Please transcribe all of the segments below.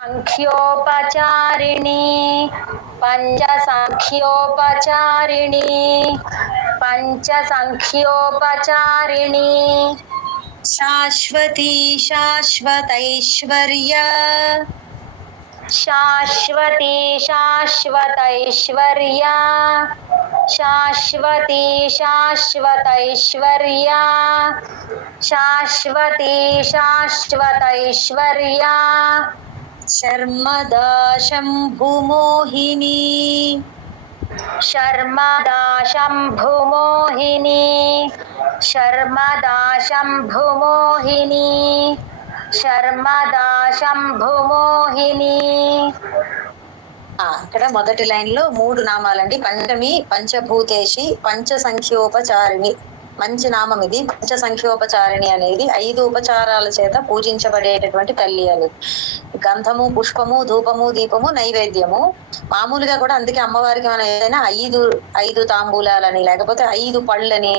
सांख्योपचारिणी पंचसंख्योपचारिणी पंचसंख्योपचारिणी शाश्वती शाश्वतैश्वर्या शाश्वती शाश्वतैश्वर्या शाश्वती शाश्वतैश्वर्या शाश्वती शाश्वतैश्वर्या शर्मदा शम्भुमोहिनी शर्मदा शम्भुमोहिनी शर्मदा शम्भुमोहिनी शर्मदा शम्भुमोहिनी ఇక్కడ మొదటి లైన్ లో 3 నామాలండి. పంచమి, పంచభూతేషి, పంచసంఖ్యోపచారిణి. మంచి నామం ఇది. పంచసంఖ్యోపచారిణి అనేది 5 ఉపచారాల చేత పూజించబడేటటువంటి తల్లి అని. గంధము, పుష్పము, ధూపము, దీపము, నైవేద్యము. మామూలుగా కూడా అందుకే అమ్మవారికి మనం ఏదైనా 5 తాంబూలాలని లేకపోతే 5 పళ్ళని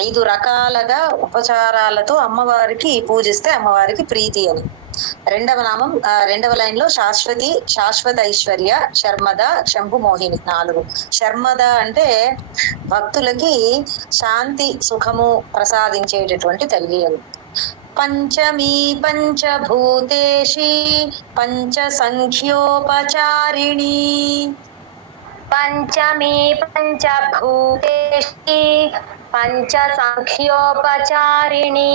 5 రకాలుగా ఉపచారాలతో అమ్మవారికి పూజిస్తే అమ్మవారికి ప్రీతి అని. రెండవ నామం రెండవ లైన్ లో శాశ్వతి శాశ్వత ఐశ్వర్య శర్మద శంభు మోహిని 4. శర్మద అంటే భక్తులకి శాంతి సుఖము ప్రసాదించేటటువంటి తల్లి అని. పంచమీ పంచభూతేషి పంచసంఖ్యోపచారిణి పంచమీ పంచభూతేషి పంచసంఖ్యోపచారిణి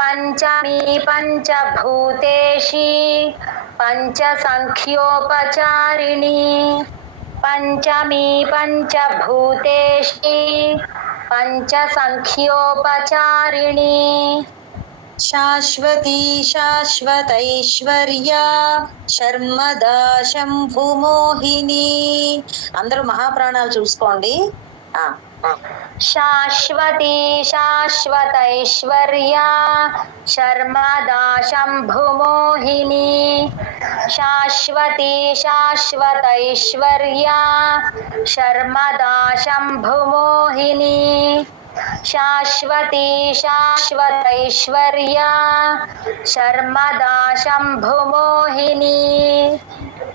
పంచమీ పంచభూతేషి పంచసంఖ్యోపచారిణి పంచమీ పంచభూతేషి పంచసంఖ్యోపచారిణి శాశ్వతీ శాశ్వతైశ్వర్యా శర్మదా శంభుమోహిని. అందరూ మహాప్రాణాలు చూసుకోండి. శాశ్వతీ శాశ్వతైశ్వర్యా శర్మదా శంభుమోహిని శాశ్వతీ శాశ్వతైశ్వర్యా శర్మదా శంభుమోహిని శాశ్వతీ శాశ్వతైశ్వర్యా శర్మదా శంభుమోహిని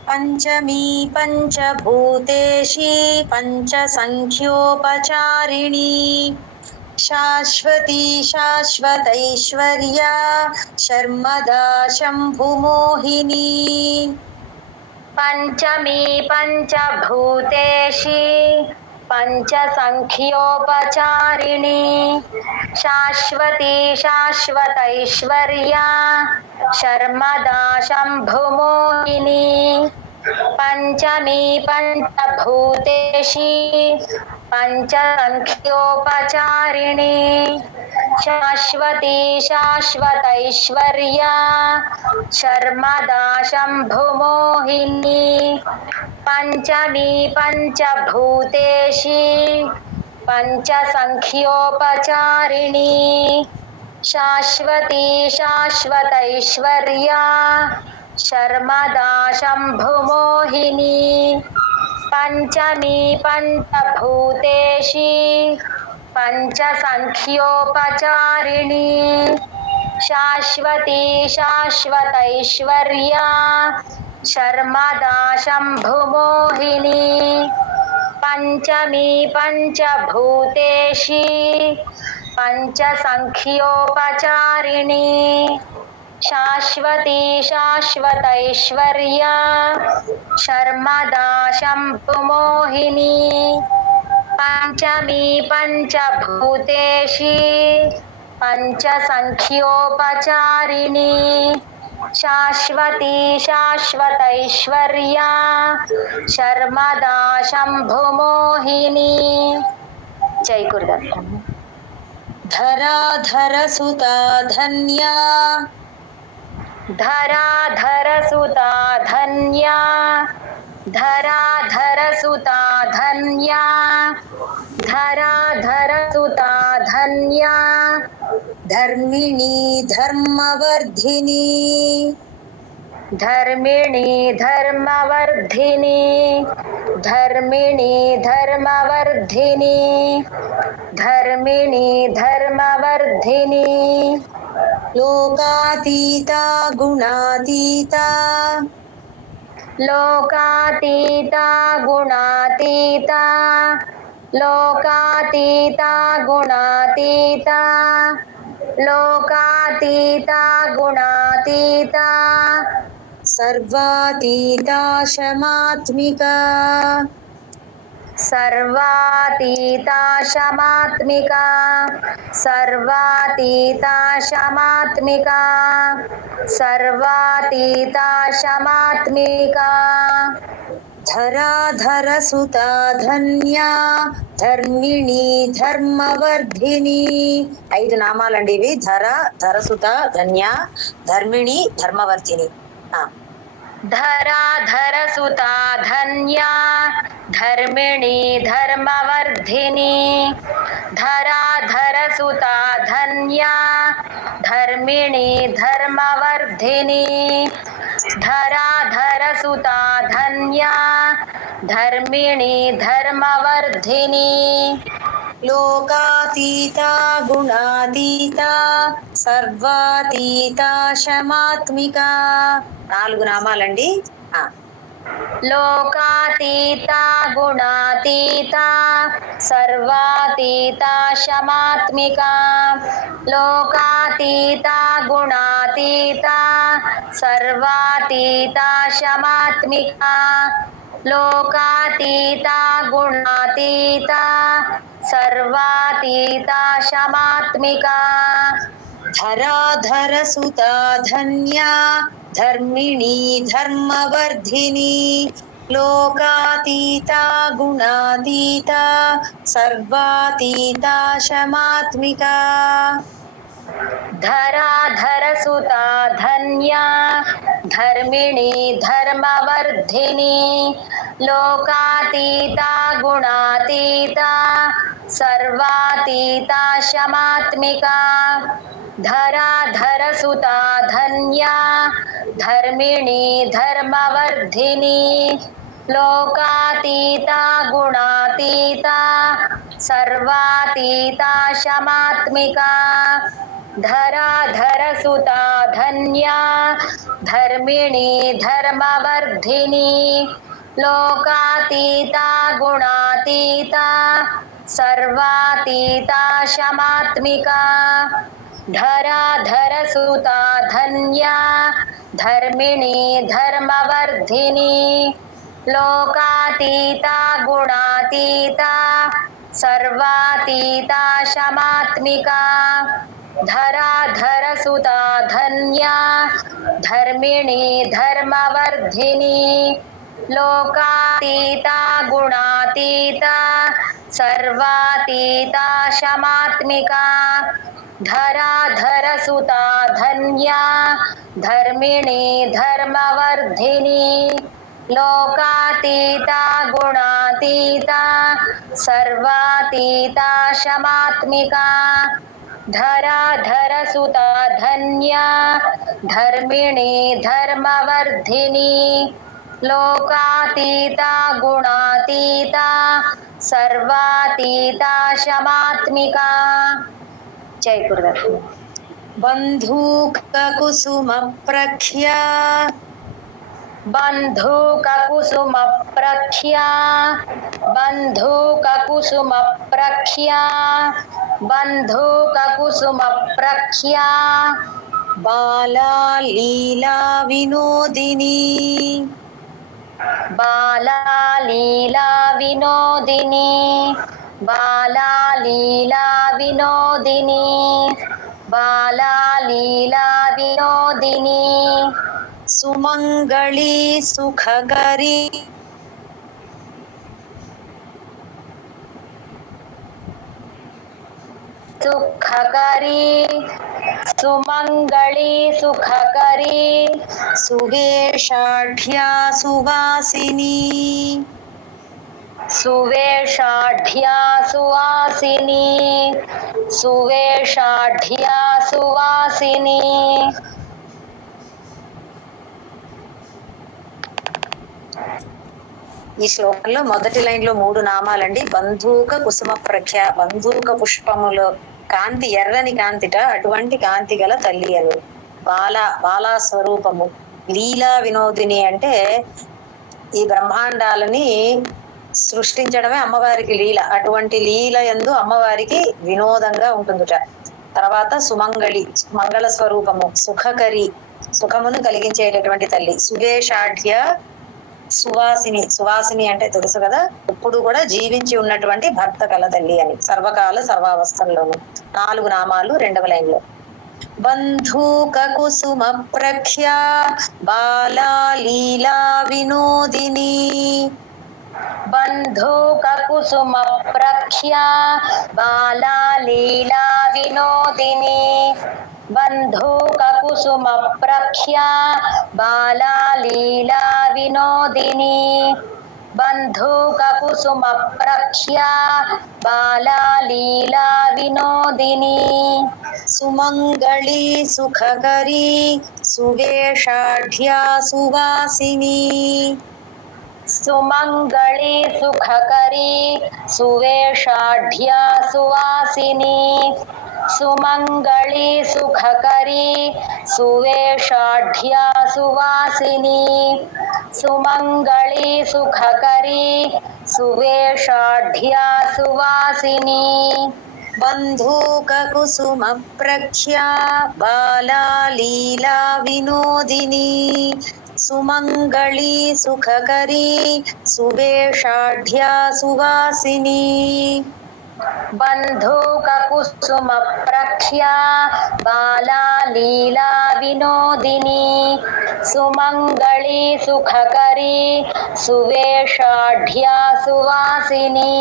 పంచమీ పంచభూతేషి పంచసంఖ్యోపచారిణి శాశ్వతీ శాశ్వతైశ్వర్యా శర్మదా శంభుమోహిని పంచమీ పంచభూతేషి పంచసంఖ్యోపచారిణి శాశ్వతీ శాశ్వతైశ్వర్యా శర్మదా శంభుమోహిని పంచమీ పంచభూతేషి పంచసంఖ్యోపచారిణి శాశ్వతీ శాశ్వతైశ్వర్యా శర్మదా శంభుమోహిని పంచమీ పంచభూతేషి పంచసంఖ్యోపచారిణి శాశ్వతీ శాశ్వతైశ్వర్యా శర్మదా శంభుమోహిని పంచమీ పంచభూతేషి పంచసంఖ్యోపచారిణి శాశ్వతీ శాశ్వతైశ్వర్యా శర్మదా శంభుమోహిని పంచమీ పంచభూతేషి పంచసంఖ్యోపచారిణి శాశ్వతీ శాశ్వతైశ్వర్యా శర్మదా శంభుమోహిని పంచమీ పంచభూతేషి పంచసంఖ్యోపచారిణి శాశ్వతీ శాశ్వతైశ్వర్యా శర్మదా శంభుమోహిని. జై గురుదత్త. ధరాధర సుతా ధన్యా ధరాధర సుతా ధన్యా ధరాధర సుతా ధన్యా ధరాధర సుతా ధన్యా ధర్మిణీ ధర్మవర్ధిని ధర్మిణీ ధర్మవర్ధిని ధర్మిణీ ధర్మవర్ధిని ధర్మిణీ ధర్మవర్ధిని లోకాతీతా గుణాతీతా లోకాతీతా గుణాతీతా లోకాతీతా గుణాతీతా లోకాతీతా గుణాతీతా సర్వాతీతా శమాత్మికా సర్వాతీతా శమాత్మికా సర్వాతీతా శమాత్మికా సర్వాతీతా శమాత్మికా ధరాధర సుతా ధన్యా ధర్మిణి ధర్మవర్ధిని. 5 నామాలండి ఇవి. ధరసుత ధన్య ధర్మిణి ధర్మవర్ధిని. ధరాధరసుతా ధన్యా ధర్మిణి ధర్మవర్ధిని ధరాధరసుతా ధన్యా ధర్మిణి ధర్మవర్ధిని ధరాధరసుతా ధన్యా ధర్మిణి ధర్మవర్ధిని లోకాతీతా గుణాతీతా సర్వాతీతా శమాత్మికా. 4 నామాలండి. లోకాతీతా గుణాతీతా సర్వాతీతా శమాత్మికా లోకాతీతా గుణాతీతా సర్వాతీతా శమాత్మికా లోకాతీతా గుణాతీతా సర్వాతీతా శమాత్మికా ధరాధర సుతా ధన్యా ధర్మిణి ధర్మవర్ధిని లోకాతీతా గుణాతీతా సర్వాతీతా శమాత్మికా ధరాధరసుతా ధన్యా ధర్మిణి ధర్మవర్ధిని లోకాతీతా గుణాతీతా సర్వాతీతా శమాత్మికా ధరాధరసుతా ధన్యా ధర్మిణి ధర్మవర్ధిని లోకాతీతా గుణాతీతా సర్వాతీతా శమాత్మికా ధరాధరసుతా ధన్యా ధర్మిణి ధర్మవర్ధిని లోకాతీతా గుణాతీతా సర్వాతీతా శమాత్మికా ధరాధరసుతా ధన్యా ధర్మిణి ధర్మవర్ధిని లోకాతీతా గుణాతీతా సర్వాతీతా శమాత్మికా ధరాధరసుతా ధన్యా ధర్మిణి ధర్మవర్ధిని లోకాతీతా గుణాతీతా సర్వాతీతా శమాత్మికా ధరాధరసుతా ధన్యా ధర్మిణి ధర్మవర్ధిని లోకాతీతా గుణాతీతా సర్వాతీతా శమాత్మికా ధరాధరసుతా ధన్యా ధర్మిణి ధర్మవర్ధిని లోకాతీతా గుణాతీతా సర్వాతీతా శమాత్మికా. జై గురుదత్త. బంధూక కుసుమ ప్రఖ్యా బంధూక కుసుమ ప్రఖ్యా బంధూక కుసుమ ప్రఖ్యా బంధూక కుసుమ ప్రఖ్యా బాలా లీలా వినోదిని బాలా లీలా వినోదిని బాలా లీలా వినోదిని బాలా లీలా వినోదిని సుమంగళి సుఖకరి సుఖకరి సుమంగళి సుఖకరి సువేషాఢ్యా సువాసిని సువేషాఢ్యా సువాసిని సువేషాఢ్యా సువాసిని ఈ శ్లోకంలో మొదటి లైన్ లో 3 నామాలండి. బంధూక కుసుమ ప్రఖ్య, బంధూక పుష్పములు కాంతి ఎర్రని కాంతిట అటువంటి కాంతి గల తల్లి అని. బాలా స్వరూపము. లీలా వినోదిని అంటే ఈ బ్రహ్మాండాలని సృష్టించడమే అమ్మవారికి లీల. అటువంటి లీల యందు అమ్మవారికి వినోదంగా ఉంటుందిట. తర్వాత సుమంగళి, మంగళ స్వరూపము. సుఖకరి, సుఖమును కలిగించేటటువంటి తల్లి. సువేషాఢ్య సువాసిని, సువాసిని అంటే తెలుసు కదా, ఇప్పుడు కూడా జీవించి ఉన్నటువంటి భర్త కల తల్లి అని. సర్వకాల సర్వావస్థల్లోనూ. 4 నామాలు 2వ లైన్లో. బంధూక కుసుమ ప్రఖ్యా బాలా లీలా వినోదిని. బంధూక కుసుమ ప్రఖ్యా బాలా లీలా వినోదిని. బంధూక కుసుమ ప్రఖ్యా బాలా లీలా వినోదిని. బంధూక కుసుమ ప్రఖ్యా బాలా లీలా వినోదిని. సుమంగళి సుఖకరి సువేషాఢ్యా సువాసిని. సుమంగళి సుఖకరి సువేషాఢ్యా సువాసిని. సుమంగళి సుఖకరి సువేషాఢ్యా సువాసిని. సుమంగళి సుఖకరి సువేషాఢ్యా సువాసిని. బంధూక కుసుమ ప్రఖ్యా బాలా లీలా వినోదిని. సుమంగళి సుఖకరి సువేషాఢ్యా సువాసిని. బంధూక కుసుమ ప్రఖ్యా బాలా లీలా వినోదిని. సుమంగళి సుఖకరి సువేషాఢ్యా సువాసిని.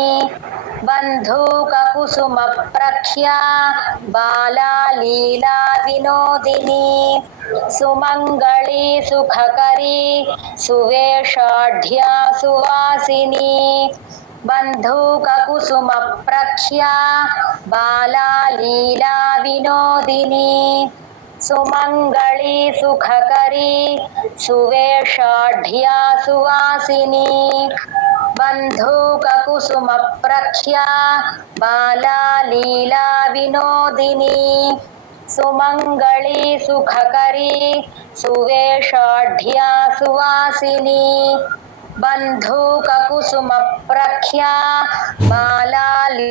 బంధూక కుసుమ ప్రఖ్యా బాలా లీలా వినోదిని. సుమంగళి సుఖకరి సువేషాఢ్యా సువాసిని. బంధూక కుసుమ ప్రఖ్యా బాలా లీలా వినోదిని. సుమంగళి సుఖకరి సువేషాఢ్యా సువాసిని. బంధూక కుసుమ ప్రఖ్యా బాలా లీలా వినోదిని. సుమంగళి సుఖకరి సువేషాఢ్యా సువాసిని. బంధూక కుసుమ ప్రఖ్యా బాలా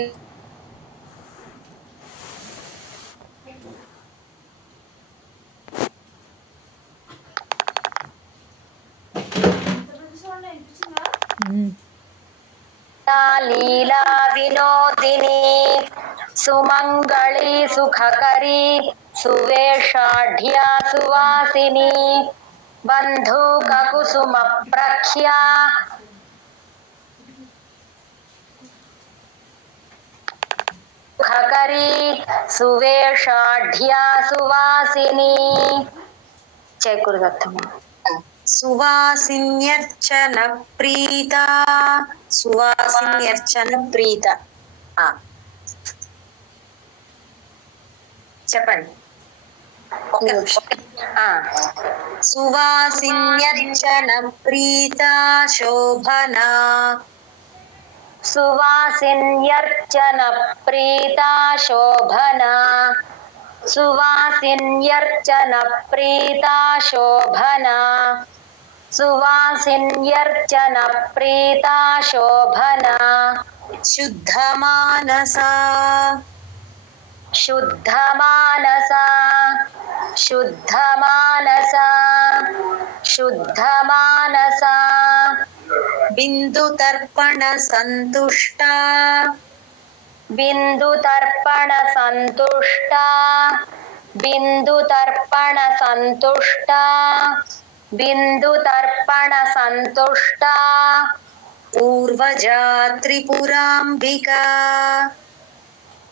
లీలా వినోదిని. సుమంగళి సుఖకరి సువేషాఢ్యా సువాసిని. బంధూక కుసుమ ప్రఖ్యా సుఖకరి సువేషాఢ్యా సువాసిని. చేకూరుదత్తమ్మ. సువాసిన్యర్చన ప్రీత. సువాసిన్యర్చన ప్రీత. చెప్పండి. సువాసిన్యర్చన ప్రీత శోభన. సువాసిన్యర్చన ప్రీత శోభన. సువాసిన్యర్చన ప్రీత శోభన. సువాసిన్యర్చన ప్రీత శోభన. శుద్ధ మానస. శుద్ధ మానస. శుద్ధ మానస. శుద్ధ మానస. బిందు తర్పణ సంతుష్ట. బిందు తర్పణ సంతుష్ట. బిందు తర్పణ సంతుష్ట. బిందు తర్పణ సంతుష్ట. పూర్వజా త్రిపురాంబికా.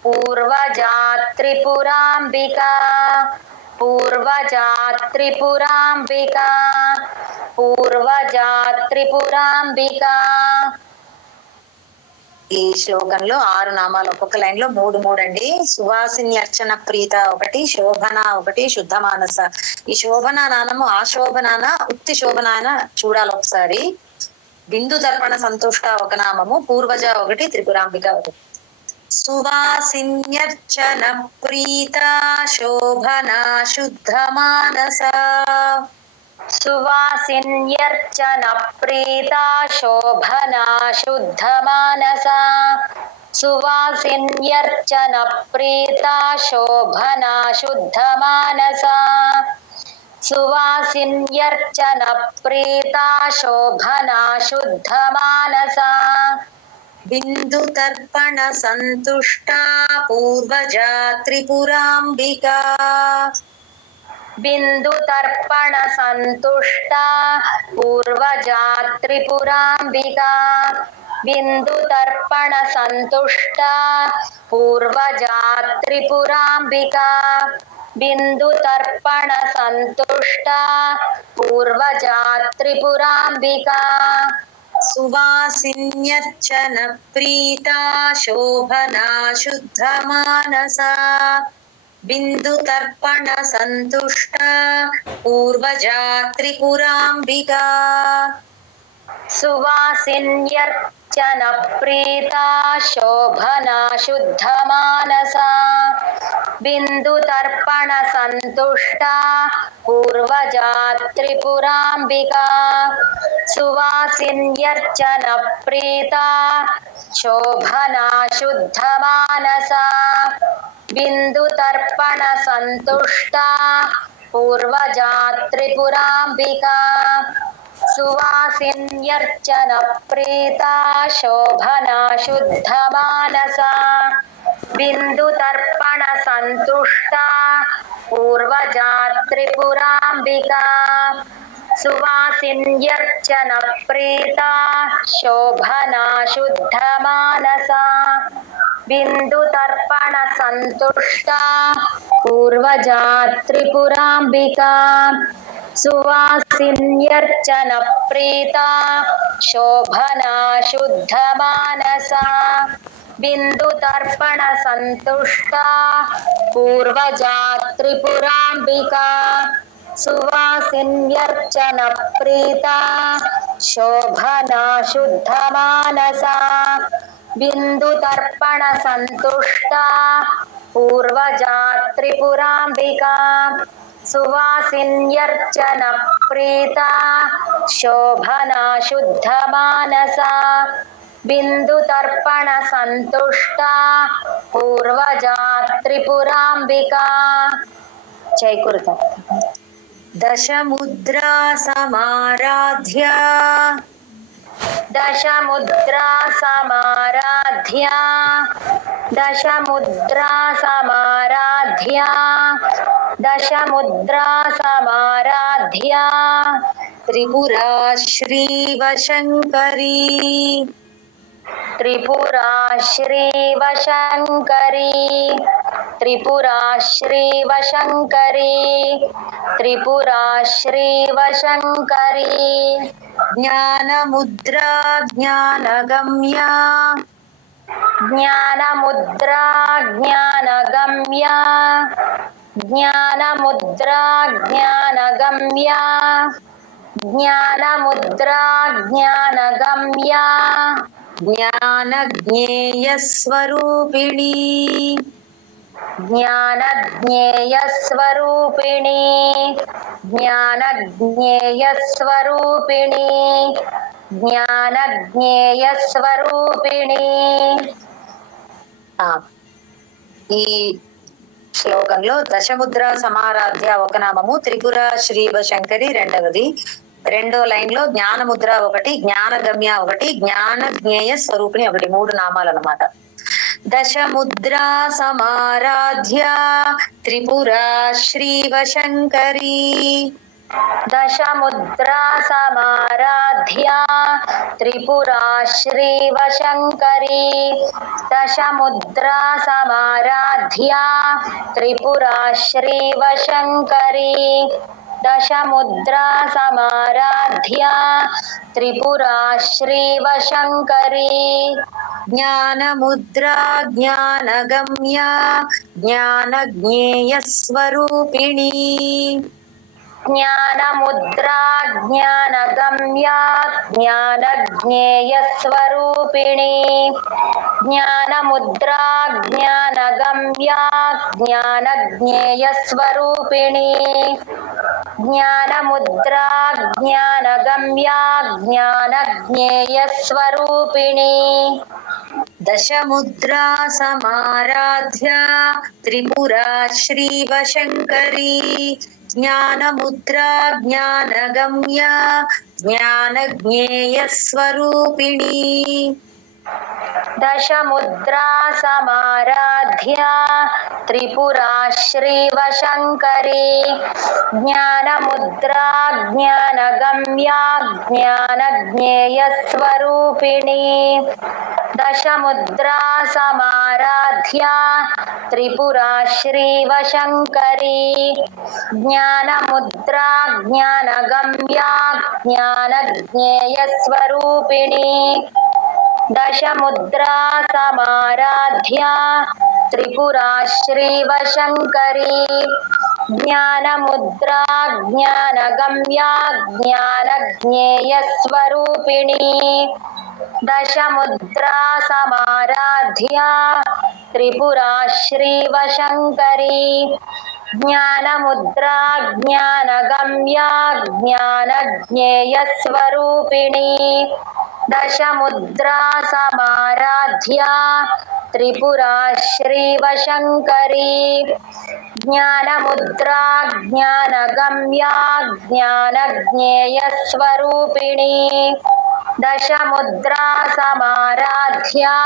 పూర్వజా త్రిపురాంబికా. పూర్వజా త్రిపురాంబికా. పూర్వజా త్రిపురాంబికా. ఈ శ్లోకంలో 6 నామాలు, ఒక్కొక్క లైన్ లో 3 అండి. సువాసిని అర్చన ప్రీత ఒకటి, శోభన ఒకటి, శుద్ధ మానస. ఈ శోభన నామము ఆశోభనాన ఉక్తి శోభనాన చూడాలి ఒకసారి. బిందు దర్పణ సంతుష్ట ఒక నామము, పూర్వజ ఒకటి, త్రిపురాంబిక ఒకటి. సువాసిన్యర్చన ప్రీతా శోభనా శుద్ధమానసా సువాసిన్యర్చన ప్రీతా శోభనా శుద్ధమానసా సువాసిన్యర్చన ప్రీతా శోభనా శుద్ధమానసా సువాసిన్యర్చన ప్రీతా శోభనా శుద్ధమానసా బిందుతర్పణ సంతుష్టా పూర్వజా త్రిపురాంబికా బిందుతర్పణ సంతుష్టా పూర్వజా త్రిపురాంబికా బిందుతర్పణ సంతుష్టా పూర్వజా త్రిపురాంబికా బిందుతర్పణ సంతుష్టా పూర్వజా త్రిపురాంబికా సువాసిన్యర్చన ప్రీతా శోభనా శుద్ధమానసా బిందుతర్పణ సంతుష్టా పూర్వజా త్రిపురాంబికా సువాసిన్యర్చన ప్రీతా శోభనా శుద్ధమానసా బిందుతర్పణ సంతుష్టా పూర్వజా త్రిపురాంబికా సువాసిన్యర్చన ప్రీతా శోభనా శుద్ధమానసా బిందుతర్పణ సంతుష్టా పూర్వజా త్రిపురాంబికా సువాసిన్యర్చన ప్రీతా శోభనా శుద్ధమానసా బిందుతర్పణ సంతుష్టా పూర్వజా త్రిపురాంబికా సువాసిన్యర్చన ప్రీతా శోభనా శుద్ధమానసా బిందుతర్పణ సంతుష్టా పూర్వజా త్రిపురాంబికా సువాసిన్యర్చన ప్రీతా శోభనా శుద్ధమానసా బిందుతర్పణ సంతుష్టా పూర్వజా త్రిపురాంబికా సువాసిన్యర్చన ప్రీతా శోభనా శుద్ధమానసా బిందుతర్పణ సంతుష్టా పూర్వజా త్రిపురాంబికా సువాసిన్యర్చన ప్రీతా శోభనా శుద్ధమానసా బిందుతర్పణ సంతుష్టా పూర్వజా త్రిపురాంబికా జైకురుత దశముద్రా సమారాధ్యా దశముద్రా సమారాధ్యా దశముద్రా సమారాధ్యా దశముద్రా సమారాధ్యా త్రిపురా శ్రీవశంకరీ త్రిపురా శ్రీవశంకరీ త్రిపురా శ్రీవశంకరీ త్రిపురా శ్రీవశంకరీ జ్ఞానముద్రా జ్ఞానగమ్యా జ్ఞానముద్రా జ్ఞానగమ్యా జ్ఞానముద్రా జ్ఞానగమ్యా జ్ఞానముద్రా జ్ఞానగమ్యా జ్ఞానజ్ఞేయస్వరూపిణీ జ్ఞానజ్ఞేయస్వరూపిణీ జ్ఞానజ్ఞేయస్వరూపిణీ జ్ఞానజ్ఞేయస్వరూపిణీ. ఈ శ్లోకంలో దశముద్ర సమారాధ్య ఒక నామము, త్రిపుర శ్రీవశంకరి రెండవది. రెండో లైన్ లో జ్ఞానముద్ర ఒకటి, జ్ఞానగమ్య ఒకటి, జ్ఞానజ్ఞేయ స్వరూపిణి ఒకటి, 3 నామాలు అన్నమాట. దశముద్రా సమారాధ్య త్రిపురా శ్రీవశంకరీ దశముద్రా సమారాధ్యా త్రిపురా శ్రీవశంకరీ దశముద్రా సమారాధ్యా త్రిపురా శ్రీవశంకరీ దశముద్రా సమారాధ్యా త్రిపురా శ్రీవశంకరీ జ్ఞానముద్రా జ్ఞానగమ్య జ్ఞానజ్ఞేయ స్వరూపిణీ ज्ञानमुद्रा ज्ञानगम्या ज्ञानज्ञेयस्वरूपिणी ज्ञानमुद्रा ज्ञानगम्या ज्ञानज्ञेयस्वरूपिणी ज्ञानमुद्रा ज्ञानगम्या ज्ञानज्ञेयस्वरूपिणी दशमुद्रा समाराध्या त्रिपुरा श्रीवशङ्करी ज्ञानमुद्रा ज्ञानगम्या ज्ञानज्ञेयस्वरूपिणी दशमुद्रा समाराध्या त्रिपुरा श्रीवशङ्करी ज्ञानमुद्रा ज्ञानगम्या ज्ञानज्ञेयस्वरूपिणी दशमुद्रा समाराध्या त्रिपुरा श्रीवशङ्करी ज्ञानमुद्रा ज्ञानगम्या ज्ञानज्ञेयस्वरूपिणी दशमुद्रा समाराध्या त्रिपुरा श्रीवशङ्करी ज्ञानमुद्रा ज्ञानगम्या ज्ञानज्ञेयस्वरूपिणी दशमुद्रा समाराध्या त्रिपुरा श्रीवशङ्करी ज्ञानमुद्रा ज्ञानगम्या ज्ञानज्ञेयस्वरूपिणी दशमुद्रा समाराध्या त्रिपुरा श्रीवशङ्करी ज्ञानमुद्रा ज्ञानगम्या ज्ञानज्ञेयस्वरूपिणी दशमुद्रा समाराध्या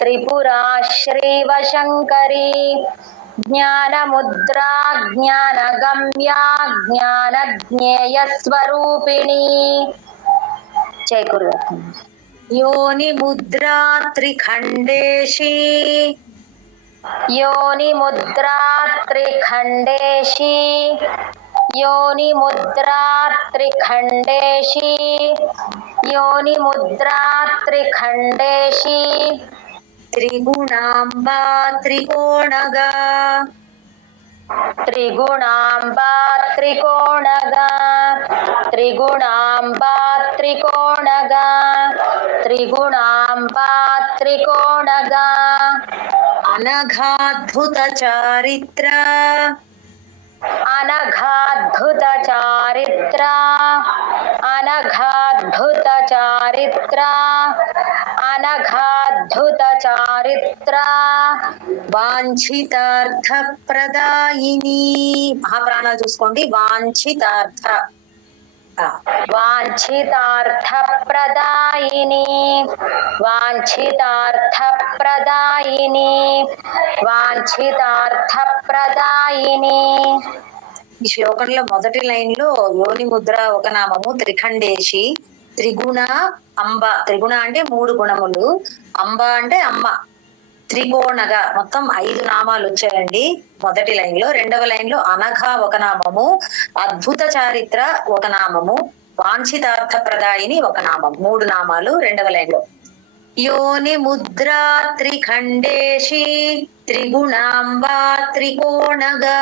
त्रिपुरा श्रीवशङ्करी ज्ञानमुद्रा ज्ञानगम्या ज्ञानज्ञेयस्वरूपिणी जय गुरु योनिमुद्रा त्रिखण्डेशी योनिमुद्रा त्रिखण्डेशी योनिमुद्रा त्रिखण्डेशी योनिमुद्रा त्रिखण्डेशी त्रिगुणाम्बा त्रिकोणगा त्रिगुणाम्बा त्रिकोणगा त्रिगुणाम्बा त्रिकोणगा त्रिगुणाम्बा त्रिकोणगा अनघाद्भुत चारित्र अनघाद्भुत चारित्र अनघाद्भुत चारित्र अनघाद्भुत चारित्र वाञ्छितार्थप्रदायिनी మహాప్రాణాలు చూసుకోండి వాంఛితార్థ वाञ्छितार्थप्रदायिनी वाञ्छितार्थप्रदायिनी वाञ्छितार्थप्रदायिनी ఈ శ్లోకంలో మొదటి లైన్ లో యోని ముద్ర ఒక నామము త్రిఖండేశి త్రిగుణ అంబ త్రిగుణ అంటే 3 గుణములు అంబ అంటే అమ్మ త్రికోణగా మొత్తం 5 నామాలు వచ్చాయండి మొదటి లైన్ లో రెండవ లైన్ లో అనఘ ఒక నామము అద్భుత చారిత్ర ఒక నామము వాంఛితార్థ ప్రదాయిని ఒక నామం 3 నామాలు రెండవ లైన్ లో योनि मुद्रा त्रिखंडेशी त्रिगुणांबा त्रिकोणगा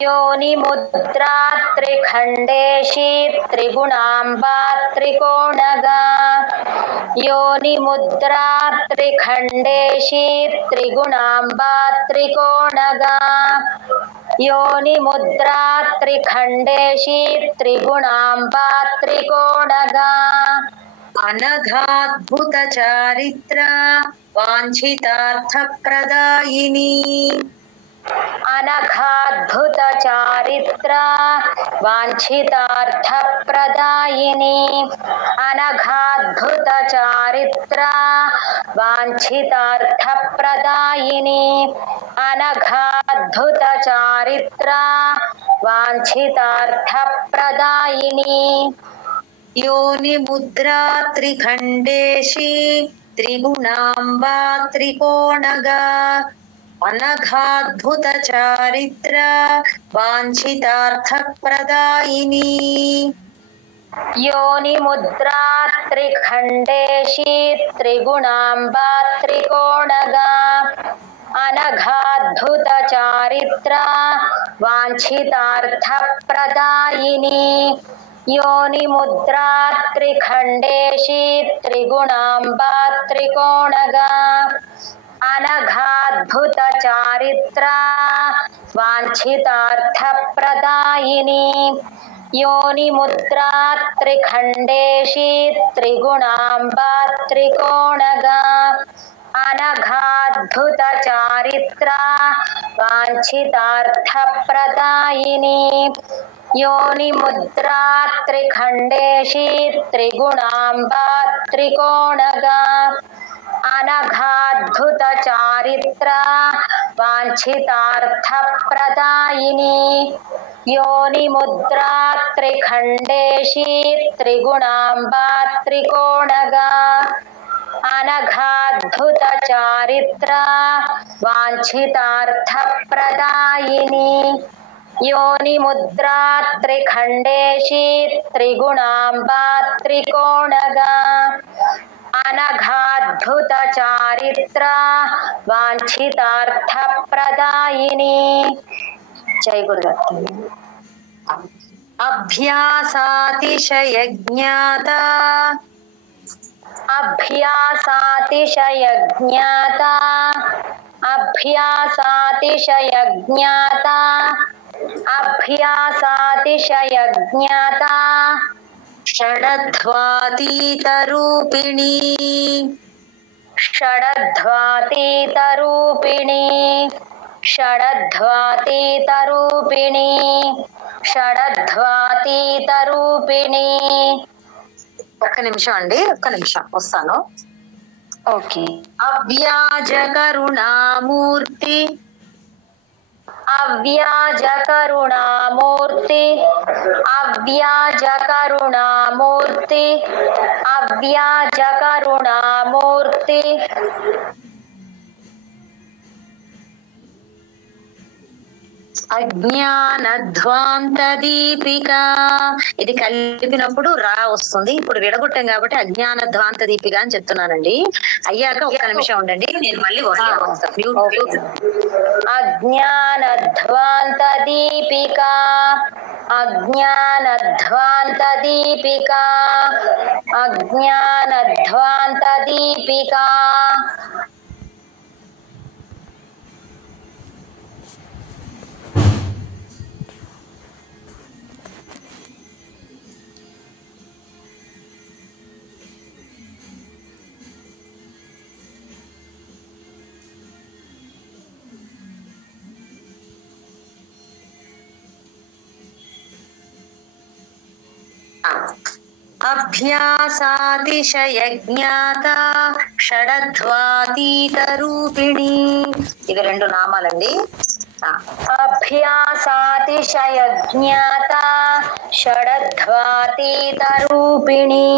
योनि मुद्रा त्रिखंडेशी त्रिगुणांबा त्रिकोणगा योनि मुद्रा त्रिखंडेशी त्रिगुणांबा त्रिकोणगा योनि मुद्रा त्रिखंडेशी त्रिगुणांबा त्रिकोणगा अनघाद्भुत चारित्र वांछितार्थ प्रदायिनी अनघाद्भुत चारित्र वांछितार्थ प्रदायिनी अनघाद्भुत चारित्र वांछितार्थ प्रदायिनी अनघाद्भुत चारित्र वांछितार्थ प्रदायिनी योनि मुद्रा त्रिखंडेशी त्रिगुणांबा त्रिकोणगा अनघाद्भुत चारित्र वांछितार्थ प्रदायिनी योनि मुद्रा त्रिखंडेशी त्रिगुणांबा त्रिकोणगा అనఘాద్భుత చారిత్ర వాంఛితార్థ ప్రదాయిని యోని ముద్రా త్రిఖండేశి త్రిగుణాంబా త్రికోణగా అనఘాద్భుత చారిత్ర వాంఛితార్థ ప్రదాయిని యోని ముద్రా త్రిఖండేశి త్రిగుణాంబా త్రికోణగా అనఘాద్భుత చారిత్ర వాంఛితార్థ ప్రదాయిని యోని ముద్రా త్రిఖండేశి త్రిగుణాంబా త్రికోణగా అనఘాద్భుత చారిత్ర వాంఛితార్థ ప్రదాయిని యోని ముద్రా త్రిఖండేశి త్రిగుణాంబా త్రికోణగా అనఘాద్భుత చారిత్ర వాంఛితార్థ ప్రదాయిని యోని ముద్రా త్రిఖండేశి త్రిగుణాంబా త్రికోణగా అనఘాద్భుత చారిత్ర వాంఛితార్థ ప్రదాయిని. జై గురుదత్త. అభ్యాసాతిశయ జ్ఞాత అభ్యాసాతిశయ జ్ఞాత అభ్యాసాతిశయ జ్ఞాత అభ్యాసాతిశయ జ్ఞాత షడధ్వాతీత రూపిణి షడధ్వాతీత రూపిణి షడధ్వాతీత రూపిణి షడధ్వాతీత రూపిణి. ఒక్క నిమిషం అండి, ఒక్క నిమిషం వస్తాను. ఓకే. అవ్యాజ కరుణామూర్తి అవ్యాజ కరుణామూర్తి అవ్యాజ కరుణామూర్తి అవ్యాజ కరుణామూర్తి అజ్ఞానధ్వాంత దీపిక. ఇది కలిపినప్పుడు రా వస్తుంది, ఇప్పుడు విడగొట్టాం కాబట్టి అజ్ఞానధ్వాంత దీపిక అని చెప్తున్నానండి. అయ్యాక ఒక్క నిమిషం ఉండండి, నేను మళ్ళీ వస్తాను. అజ్ఞానధ్వాంత దీపిక అజ్ఞానధ్వాంత దీపిక అజ్ఞానధ్వాంత దీపిక. అభ్యాసాతిశయ జ్ఞాత షడధ్వాతీత రూపిణి. ఇవి రెండు నామాలండి. అభ్యాసాతిశయ జ్ఞాత షడధ్వాతీత రూపిణి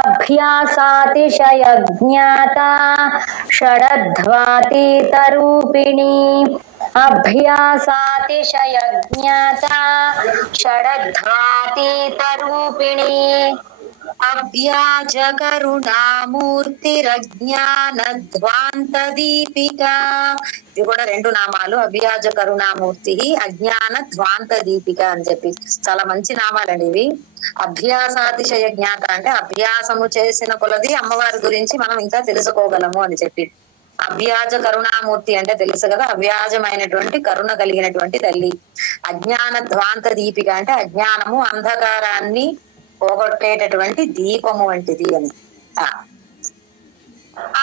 అభ్యాసాతిశయ జ్ఞాత షడధ్వాతీత రూపిణి అభ్యాసాతిశయ జ్ఞాత షడధ్వాతీత రూపిణి. అవ్యాజ కరుణామూర్తిరజ్ఞానధ్వాంత దీపిక. ఇవి కూడా రెండు నామాలు, అవ్యాజ కరుణామూర్తి అజ్ఞానధ్వాంత దీపిక అని చెప్పి చాలా మంచి నామాలండి ఇవి. అభ్యాసాతిశయ జ్ఞాత అంటే అభ్యాసము చేసిన కొలది అమ్మవారి గురించి మనం ఇంకా తెలుసుకోగలము అని చెప్పి. అవ్యాజ కరుణామూర్తి అంటే తెలుసు కదా, అవ్యాజమైనటువంటి కరుణ కలిగినటువంటి తల్లి. అజ్ఞాన ధ్వాంత దీపిక అంటే అజ్ఞానము అంధకారాన్ని పోగొట్టేటటువంటి దీపము వంటిది అని.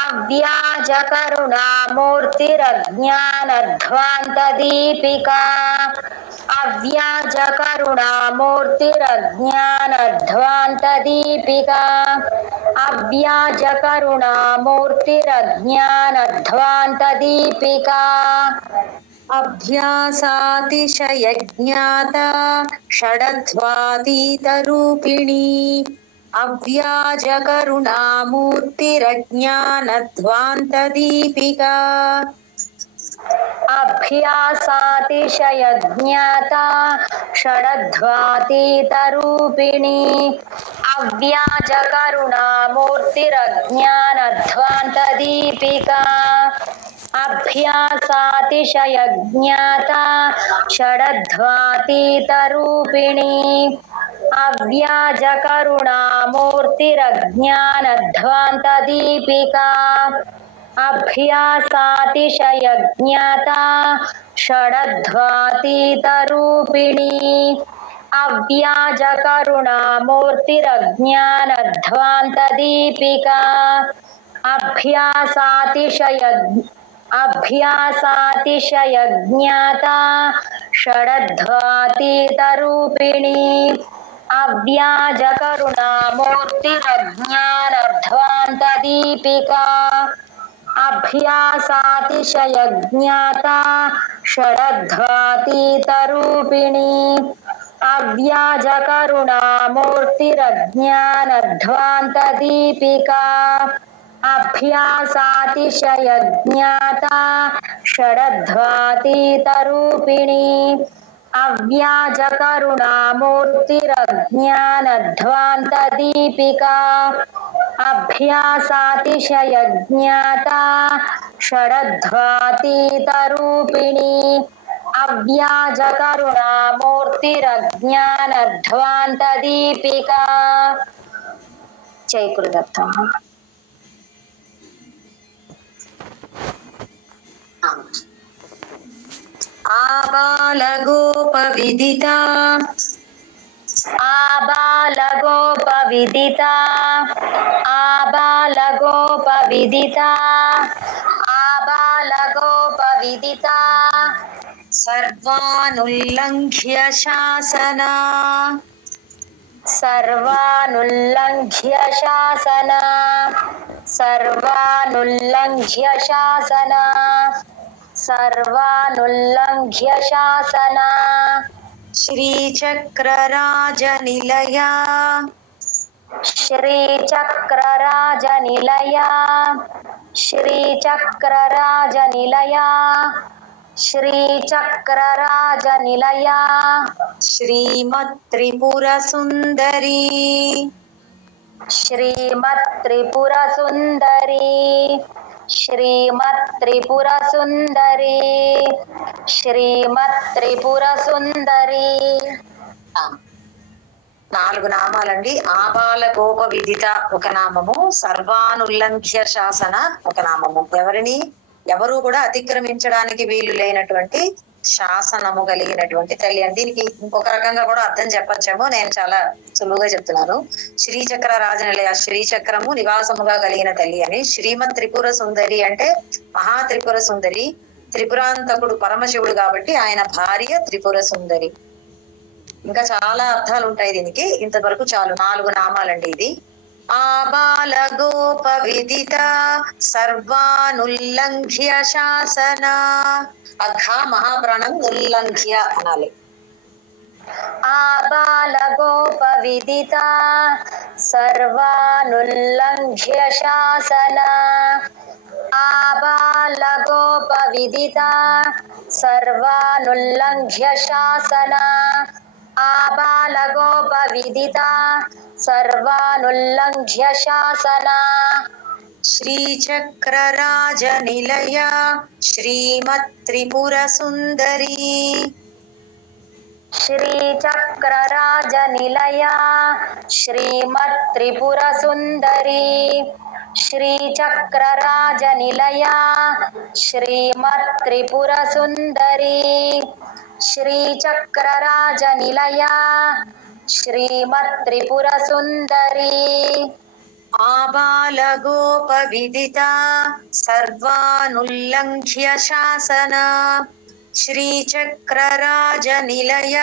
అవ్యాజ కరుణామూర్తిరజ్ఞానధ్వాంత దీపిక అవ్యాజ కరుణామూర్తిరజ్ఞానధ్వాంత దీపిక అవ్యాజ కరుణామూర్తిరజ్ఞానధ్వాంత దీపిక. అభ్యాసాతిశయ జ్ఞాత షడధ్వాతీత రూపిణి అవ్యాజ కరుణామూర్తిరజ్ఞానధ్వాంత దీపిక. అభ్యాసాతిశయ జ్ఞాత షడధ్వాతీత రూపిణి అవ్యాజ కరుణామూర్తిరజ్ఞానధ్వాంత దీపిక अभ्यासातिशयज्ञाता षडध्वातीतरूपिणी अव्याजकरुणामूर्तिरज्ञानध्वान्तदीपिका अभ्यासातिशयज्ञाता षडध्वातीतरूपिणी अव्याजकरुणामूर्तिरज्ञानध्वान्तदीपिका अभ्यासातिशयज्ञाता षडध्वातीतरूपिणी अव्याजकरुणामूर्तिरज्ञानध्वान्तदीपिका अभ्यासातिशयज्ञाता षडध्वातीतरूपिणी अव्याजकरुणामूर्तिरज्ञानध्वान्तदीपिका अभ्यासातिशयज्ञाता षडध्वातीतरूपिणी अव्याजकरुणामूर्तिरज्ञानध्वान्तदीपिका अभ्यासातिशयज्ञाता षडध्वातीतरूपिणी अव्याजकरुणामूर्तिरज्ञानध्वान्तदीपिका जय गुरुदत्त आबालगोपविदिता आबालगोपविदिता आबालगोपविदिता आबालगोपविदिता सर्वानुल्लङ्घ्य शासना सर्वानुल्लङ्घ्य शासना सर्वानुल्लङ्घ्य शासना सर्वानुल्लङ्घ्य शासना श्रीचक्रराजनिलया श्रीचक्रराजनिलया श्रीचक्रराजनिलया श्रीचक्रराजनिलया श्रीमत्त्रिपुरसुन्दरी श्रीमत्त्रिपुरसुन्दरी श्रीमत्त्रिपुरसुन्दरी श्रीमत्त्रिपुरसुन्दरी 4 నామాలండి. ఆబాల గోప విదిత ఒక నామము, సర్వానుల్లంఘ్య శాసన ఒక నామము. ఎవరు కూడా అతిక్రమించడానికి వీలు లేనటువంటి శాసనము కలిగినటువంటి తల్లి అని. దీనికి ఇంకొక రకంగా కూడా అర్థం చెప్పచ్చేమో, నేను చాలా సులువుగా చెప్తున్నాను. శ్రీచక్ర రాజనిలయ, శ్రీచక్రము నివాసముగా కలిగిన తల్లి అని. శ్రీమత్ త్రిపుర సుందరి అంటే మహా త్రిపుర సుందరి, త్రిపురాంతకుడు పరమశివుడు కాబట్టి ఆయన భార్య త్రిపుర సుందరి. ఇంకా చాలా అర్థాలు ఉంటాయి దీనికి. ఇంతవరకు చాలు, 4 నామాలండి ఇది. ఆబాల గోప విదిత సర్వానుల్లంఘ్య శాసన. అఘ మహాప్రాణం, ఉల్లంఘ్య అనాలి. ఆబాల గోప విదిత సర్వానుల్లంఘ్య శాసన. ఆబాల గోప విదిత సర్వానుల్లంఘ్య శాసన. ఆబాల గోప విదిత సర్వానుల్లంఘ్య శాసన. శ్రీచక్రరాజనిలయ శ్రీమత్త్రిపుర సుందరి. శ్రీచక్రరాజనిలయ శ్రీమత్త్రిపుర సుందరి. శ్రీచక్రరాజనిలయ శ్రీమత్త్రిపుర సుందరి. శ్రీచక్రరాజనిలయ శ్రీమత్త్రిపుర సుందరి. ఆబాల గోప విదిత సర్వానుల్లంఘ్య శాసన. శ్రీచక్రరాజనిలయ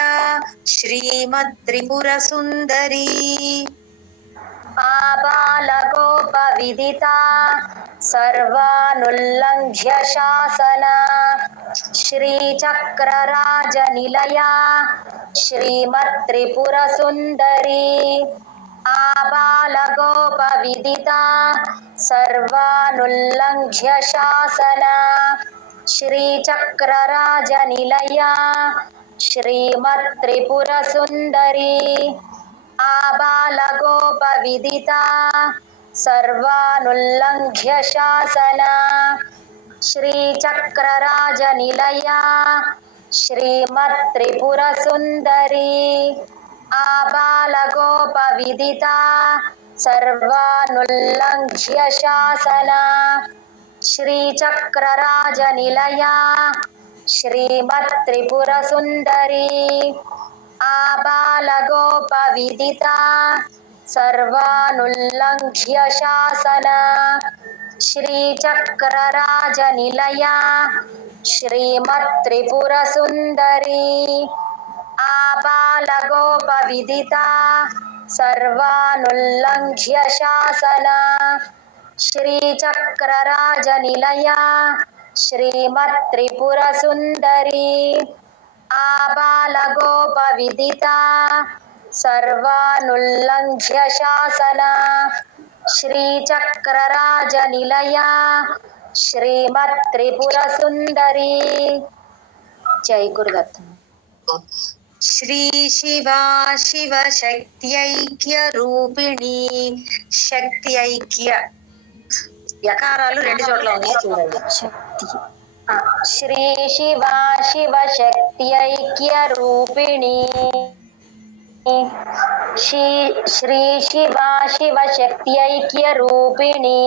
శ్రీమత్త్రిపుర సుందరి. ఆబాల గోప విదిత సర్వానుల్లంఘ్య శాసన. శ్రీచక్రరాజనిలయ శ్రీమత్త్రిపుర సుందరి. ఆబాల గోప విదిత సర్వానుల్లంఘ్య శాసన. శ్రీచక్రరాజనిలయ శ్రీమత్త్రిపుర సుందరి. ఆబాల గోప విదిత సర్వానుల్లంఘ్య శాసన. श्रीचक्रराजनिलया श्रीमत्त्रिपुरसुन्दरी आबालगोपविदिता सर्वानुल्लङ्घ्य शासना श्रीचक्रराजनिलया श्रीमत्त्रिपुरसुन्दरी आबालगोपविदिता सर्वानुल्लङ्घ्य शासना श्रीचक्रराजनिलया श्रीमत्त्रिपुरसुन्दरी आबालगोपविदिता सर्वानुल्लङ्घ्य शासना श्रीचक्रराजनिलया श्रीमत्त्रिपुरसुन्दरी आबालगोपविदिता सर्वानुल्लङ्घ्य शासना श्रीचक्रराजनिलया श्रीमत्त्रिपुरसुन्दरी। जय गुरुदत्त। श्री शिवा शिव शक्त्यैक्य रूपिणी शक्त्यैक्य యకారాలు రెండు చోట్ల ఉన్నాయి చూడండి. श्री शिवा शिव शक्त्यैक्य रूपिणी श्री शिवा शिव शक्त्यैक्य रूपिणी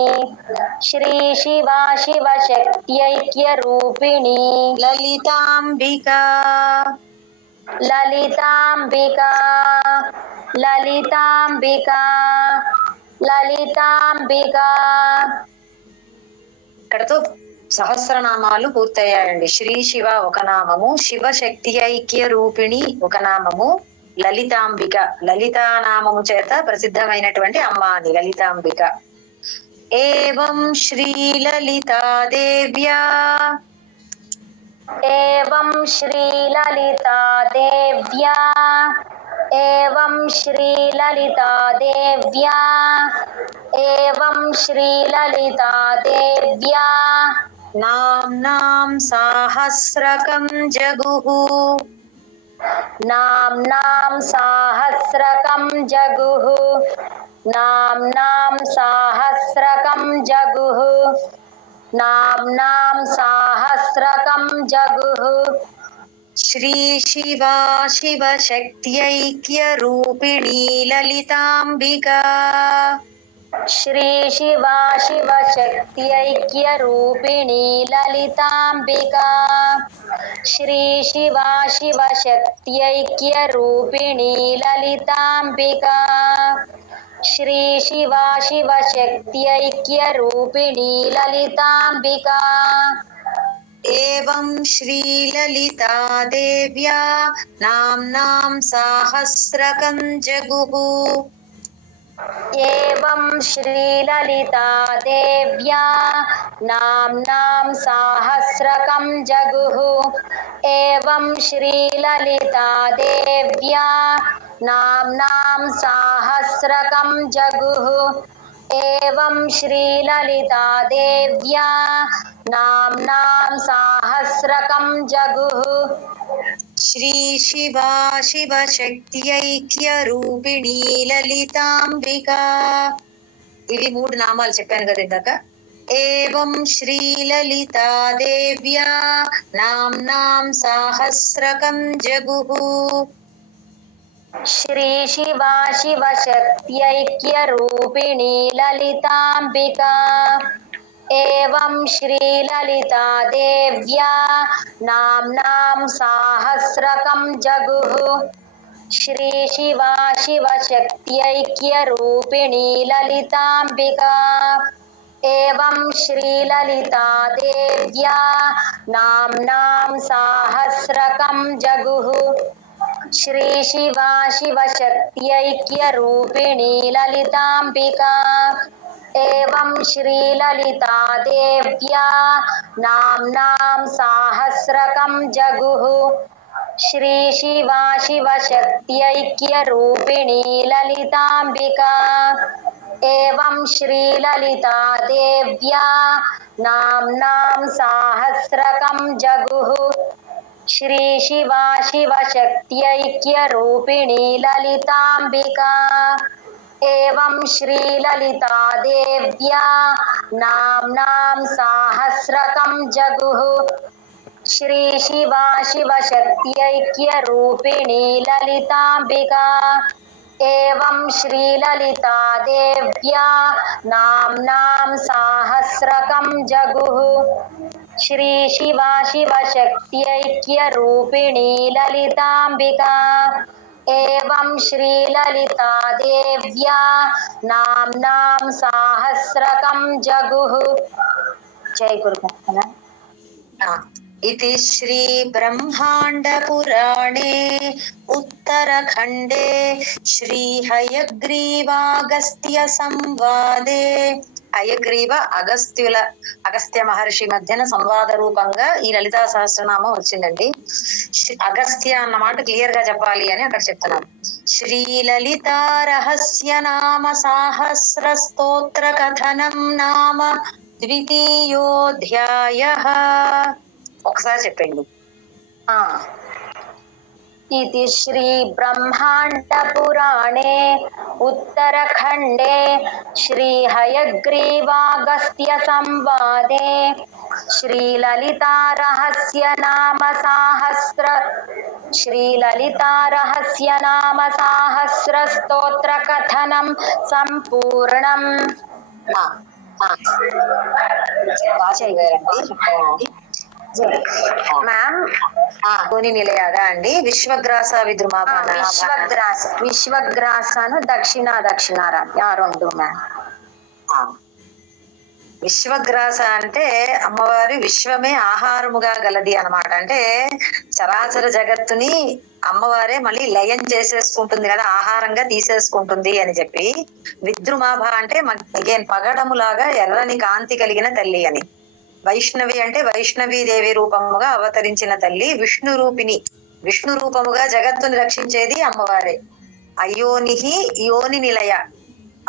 श्री शिवा शिव शक्त्यैक्य रूपिणी లలితాంబికా ललितांबिका ललितांबिका ललितांबिका। ఇక్కడతో సహస్రనామాలు పూర్తయ్యాయండి. శ్రీ శివ ఒక నామము, శివశక్తి ఐక్య రూపిణి ఒక నామము, లలితాంబిక లలితా నామము చేత ప్రసిద్ధమైనటువంటి అమ్మ అని లలితాంబిక. ఏవం శ్రీ లలితా దేవ్యా एवं श्रीललिता देव्या एवं श्रीललिता देव्या एवं श्रीललिता देव्या नाम्नां साहस्रकं जगुः नाम्नां साहस्रकं जगुः नाम्नां साहस्रकं जगुः नाम्नां साहस्रकं जगुः। श्री शिवा शिव शक्त्यैक्य रूपिणी ललितांबिका श्री शिवा शिव शक्त्यैक्य रूपिणी ललितांबिका श्री शिवा शिव शक्त्यैक्य रूपिणी ललितांबिका श्री शिवा शिव शक्त्यैक्य रूपिणी ललितांबिका। एवं श्री ललिता देव्या नाम्नां साहस्रकं जगुः एवं श्रीललिता देव्या नाम्नां साहस्रकं जगुः एवं श्रीललिता देव्या नाम्नां साहस्रकं जगुः एवं श्रीललिता देव्या नाम्नां साहस्रकं जगुः। श्री शिवा शिव शक्त्यैक्य रूपिणी ललितांबिका ఇవి మూడు నామాలు చెప్పాను కదా ఇందాక. ఏవం శ్రీ లలితా దేవ్యా నామ్నాం సాహస్రకం జగుః श्री शिवा शिव शक्त्यैक्य रूपिणी ललितांबिका एवं श्रीललिता देव्या नाम्नां साहस्रकं जगुः श्री शिवा शिव शक्त्यैक्य रूपिणी ललितांबिका एवं श्रीललिता देव्या नाम्नां साहस्रकं जगुः श्री शिवा शिव शक्त्यैक्य रूपिणी ललितांबिका एवं श्रीललिता देव्या नाम्नां साहस्रकं जगुः श्री शिवा शिव शक्त्यैक्य रूपिणी ललितांबिका एवं श्रीललिता देव्या नाम्नां साहस्रकं जगुः श्री शिवा शिव शक्त्यैक्य रूपिणी ललितांबिका एवं श्रीललिता देव्या नाम्नां साहस्रकं जगुः श्री शिवा शिवशक्त्यैक्यरूपिणी ललिताम्बिका एवं श्रीललिता देव्या नाम्नां साहस्रकं जगुः श्री शिवा शिवशक्त्यैक्यरूपिणी ललिताम्बिका एवं श्रीललिता देव्या नाम्नां साहस्रकं जगुः। जय गुरुदेव। इति श्री ब्रह्मांड पुराणे उत्तरखंडे श्री हयग्रीवागस्त्य संवादे హయగ్రీవ అగస్త్య మహర్షి మధ్యన సంవాద రూపంగా ఈ లలితా సహస్రనామం వచ్చిందండి. అగస్త్య అన్నమాట క్లియర్ గా చెప్పాలి అని అక్కడ చెప్తున్నాను. శ్రీ లలితా రహస్య నామ సాహస్ర స్తోత్ర కథనం నామ ద్వితీయోధ్యాయః. ఒకసారి చెప్పండి. इति श्री ब्रह्मांड पुराणे उत्तरखंडे श्री हयग्रीवागस्त्य संवादे श्री ललिता रहस्य नाम सहस्र स्तोत्र कथनम संपूर्णम. మ్యామ్ యోని నిలయగా అండి. విశ్వగ్రాస విద్రుమాభాన విశ్వగ్రాసను దక్షిణారాధ్య రెండు మ్యామ్. విశ్వగ్రాస అంటే అమ్మవారి విశ్వమే ఆహారముగా గలది అన్నమాట. అంటే చరాచర జగత్తుని అమ్మవారే మళ్ళీ లయం చేసేసుకుంటుంది కదా, ఆహారంగా తీసేసుకుంటుంది అని చెప్పి. విద్రుమాభ అంటే అగైన్ పగడములాగా ఎర్రని కాంతి కలిగిన తల్లి అని. వైష్ణవి అంటే వైష్ణవీ దేవి రూపముగా అవతరించిన తల్లి. విష్ణు రూపిణి, విష్ణు రూపముగా జగత్తుని రక్షించేది అమ్మవారే. అయోనిహి యోని నిలయ,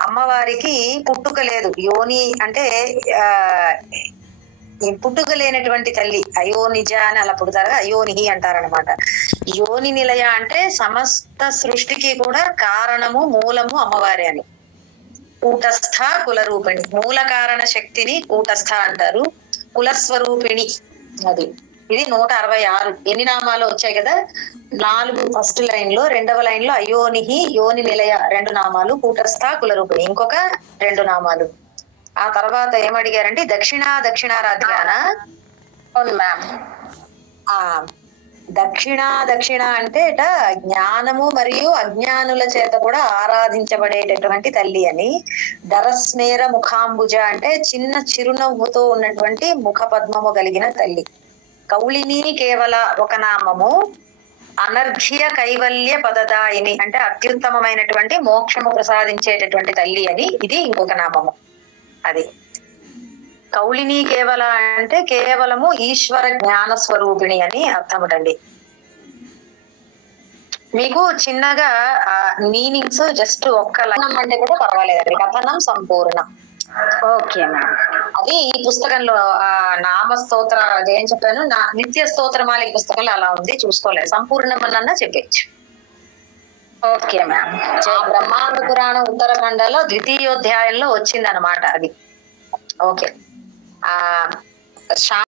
అమ్మవారికి పుట్టుక లేదు. యోని అంటే పుట్టుక లేనటువంటి తల్లి. అయోనిజ అని అలా పుడతారు, అయోనిహి అంటారనమాట. యోని నిలయ అంటే సమస్త సృష్టికి కూడా కారణము మూలము అమ్మవారే అని. కూటస్థ కులరూపిణి, మూల కారణ శక్తిని కూటస్థ అంటారు. కులస్వరూపిణి అది. ఇది 166 ఎన్ని నామాలు వచ్చాయి కదా, 4 ఫస్ట్ లైన్ లో, 2వ లైన్ లో అయోనిహి యోని నిలయ 2 నామాలు, కూటస్థ కులరూపిణి ఇంకొక 2 నామాలు. ఆ తర్వాత ఏమడిగారంటే దక్షిణారాధ్యాన. అవును మ్యామ్. దక్షిణ అంటే జ్ఞానము మరియు అజ్ఞానుల చేత కూడా ఆరాధించబడేటటువంటి తల్లి అని. దరస్మేర ముఖాంబుజ అంటే చిన్న చిరునవ్వుతో ఉన్నటువంటి ముఖ పద్మము కలిగిన తల్లి. కౌళిని కేవల ఒక నామము. అనర్ఘ్య కైవల్య పదదాయిని అంటే అత్యుత్తమమైనటువంటి మోక్షము ప్రసాదించేటటువంటి తల్లి అని ఇది ఇంకొక నామము. అది కౌళిని కేవల అంటే కేవలము ఈశ్వర జ్ఞాన స్వరూపిణి అని అర్థముటండి. మీకు చిన్నగా మీనింగ్స్ జస్ట్ ఒక్క లైన్ అంటే కూడా పర్వాలేదండి. కథనం సంపూర్ణం. Okay ma'am. అది ఈ పుస్తకంలో నామ స్తోత్ర ఏం చెప్పాను, నిత్య స్తోత్రమాలిక పుస్తకంలో అలా ఉంది, చూసుకోలేదు. సంపూర్ణం అన్న చెప్పచ్చు. Okay ma'am. బ్రహ్మాండ పురాణం ఉత్తరాఖండలో ద్వితీయోధ్యాయంలో వచ్చింది అనమాట అది. ఓకే.